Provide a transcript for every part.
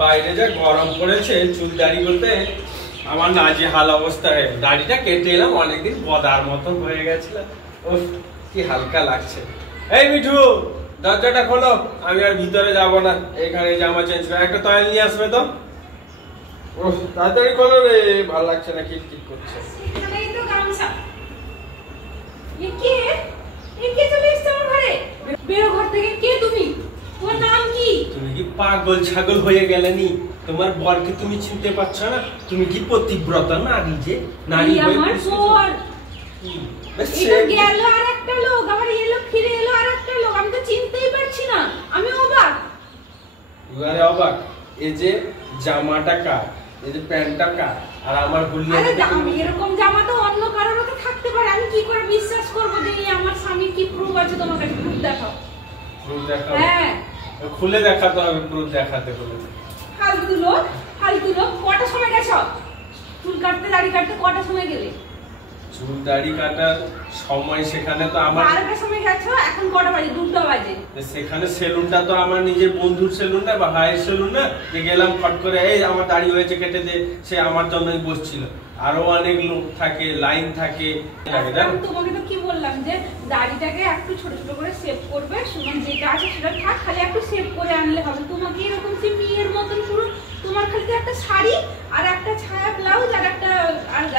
বাইরে যা গরম পড়েছে, চুল দাড়ি বলতে আমার নাজেহাল অবস্থা। দাড়িটা কেটে এলাম, অনেকদিন বদার মতন হয়ে গেছিল। উফ, কি হালকা লাগছে। এই মিঠু, দরজাটা খোলো, আমি আর ভিতরে যাব না, এখানে জামা চেঞ্জ করে একটা তয়াল নিয়ে আসবে তো। তাড়াতাড়ি খোলো রে, ভালো লাগছে না, কিটকিট করছে। এখানেই তো গামছা। কে চলে এসেছে আমার ঘরে? বেরো ঘর থেকে। কে তুমি? তোমার নাম কি? তুমি কি পাগল ছাগল হয়ে গেলেনি? তোমার বরকে তুমি চিনতে পারছো না? তুমি কি পতিব্রতা নারী? যে নারী আমার বর এটা গেল আর একটা লোক, আবার এলো, ফিরে এলো আর একটা লোক, আমি তো চিনতেই পারছি না। আমি অবাক। এবারে অবাক। এই যে জামাটা কার, এই যে প্যান্টটা কার, আর আমার হুলিয়া। আরে আমি এরকম জামা তো অন্য কারোর তো থাকতে পারে, আমি কি করে বিশ্বাস করব যে আমার স্বামীর কি প্রুফ আছে? তোমার কাছে প্রুফ দেখাও। প্রুফ দেখাও? হ্যাঁ, খুলে দেখাতে হবে। প্রুফ দেখাতে হলে ফালতু লোক। কটা সময় গেছো চুল কাটতে, দাড়ি কাটতে? কটা সময় গেলে? চুল দাড়ি কাটার সময় সেখানে তো আমার 12টার সময় গেছো, এখন কটা বাজে? 2টা বাজে। সেখানে সেলুনটা তো আমার নিজের বন্ধুর সেলুন না বা ভাইয়ের সেলুন না যে গেলাম ফট করে এই আমার দাড়ি হয়েছে কেটে দে, সে আমার জন্যই বসছিল। আরো অনেক লোক থাকে, লাইন থাকে। তোমাকে তো কি বললাম যে দাড়িটাকে একটু ছোট ছোট করে শেভ করবে, যেটা আছে সেটা থাক, খালি একটু শেভ করে আনলে হবে। তোমাকে এরকম সে মেয়ের মতন পুরো, তোমার খালি একটা শাড়ি আর একটা ছায়া ব্লাউজ আর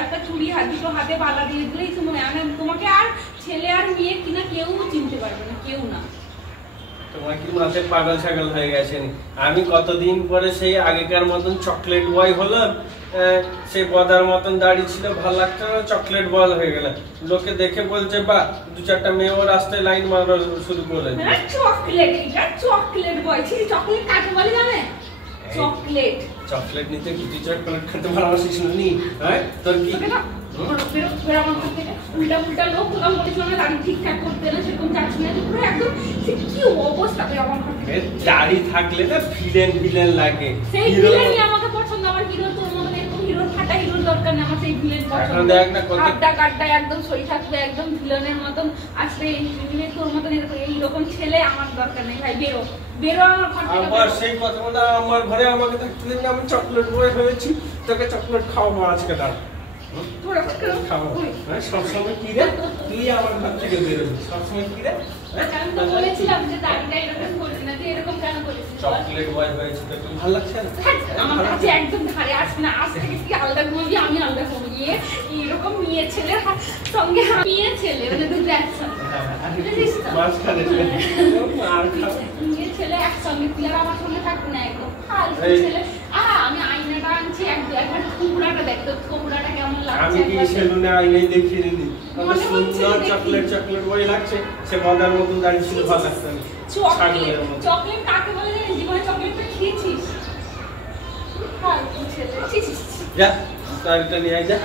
একটা চুড়ি, দুটো হাতে বালা দিয়ে দিলেই তো মনে হয়। তোমাকে আর ছেলে আর মেয়ে কিনা কেউ চিনতে পারবে না, কেউ না। তোমার কি মাথায় পাগল ছাগল হয়ে গেছেন? আমি কতদিন পরে সেই আগেকার মতন চকলেট বয় হলাম। সেই বদার মতন দাড়ি ছিল, ভালো লাগতো না, চকলেট বয় হয়ে গেলাম। লোকে দেখে বলছে বাহ, 2-4টা মেয়েও রাস্তায় লাইন মারা শুরু করে। চকলেট, এটা চকলেট বয়। চকলেট কাকে বলে জানে? চকলেট। চকলেট নিতে কি তুই চকলেট খেতে ভালোবাসিস না? নি হ্যাঁ, তোর কি উল্টা লোক তোরা বলেছিল না দাড়ি ঠিকঠাক করতে না, সেরকম চাচ্ছি না। পুরো একদম কি অবস্থা আমার ঘরে। দাড়ি থাকলে না ভিলেন লাগে। সেই ভিলেনই আমাকে পছন্দ। আমার হিরো তোর মতন এরকম হিরো ফাটা হিরোর দরকার নেই, আমার সেই ভিলেন পছন্দ। এখন দেখ না কত কাটটা একদম সই থাকবে, একদম ভিলেনের মতন আসবে। ভিলেন তোর মতন এইরকম ছেলে আমার দরকার নেই ভাই। বেরো আমার ঘর থেকে। আবার সেই কথাটা আমার ঘরে আমাকে থাকতে দিন, আমি চকলেট বয় হয়েছি, তোকে চকলেট খাওয়াবো আজকে। দাঁড়া সবসময় কি রে তুই আমার ঘর থেকে বেরোবি? সবসময় কি রে? আমি তো বলেছিলাম যে দাড়িটা এরকম করবি না, তুই এরকম কেন করেছিস? চকলেট বয় হয়েছে তো একটু ভালো লাগছে না? আমার কাছে একদম ধারে আসবে না। আজ থেকে তুই আলাদা ঘুমাবি, আমি আলাদা ঘুমাবি। এরকম মেয়ে ছেলের সঙ্গে মেয়ে ছেলে মানে দুটো একসঙ্গে, মেয়ে ছেলে একসঙ্গে, তুই আর আমার সঙ্গে থাকবি না। একদম ফালতু ছেলে। আমি আয়নাটা আনছি, একবার থুবড়াটা দেখ তো, থুবড়াটা কেমন লাগছে। আমি কি সেলুনে আইনাই দেখিয়ে দিলি? কত সুন্দর চকলেট বয় লাগছে। সে বদার মতন দাঁড়িয়ে ছিল, ভালো লাগছে না। চকলেট কাকে বলে জানিস? জীবনে চকলেটটা খেয়েছিস? ফালতু ছেলে। যা তারটা নিয়ে আয়, যা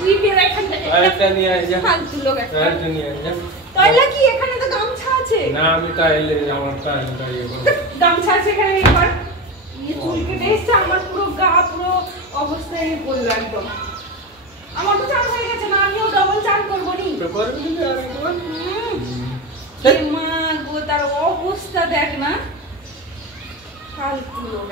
তুই বের এখান থেকে। তারটা নিয়ে আয়, যা ফালতু লোক। তারটা নিয়ে আয়, যা। তাইলে কি এখানে তো গামছা আছে? না আমি তাইলে আমার তাইলটা ইয়ে করব। গামছা আছে এখানে। একবার চুল কেটে এসছে, আমার পুরো গা পুরো অবস্থায় বললো একদম। আমার তো চান হয়ে গেছে না, আমিও ডবল চান করবো নি। করবি না আরেকবার? মা গো, তার অবস্থা দেখ না, ফালতু লোক।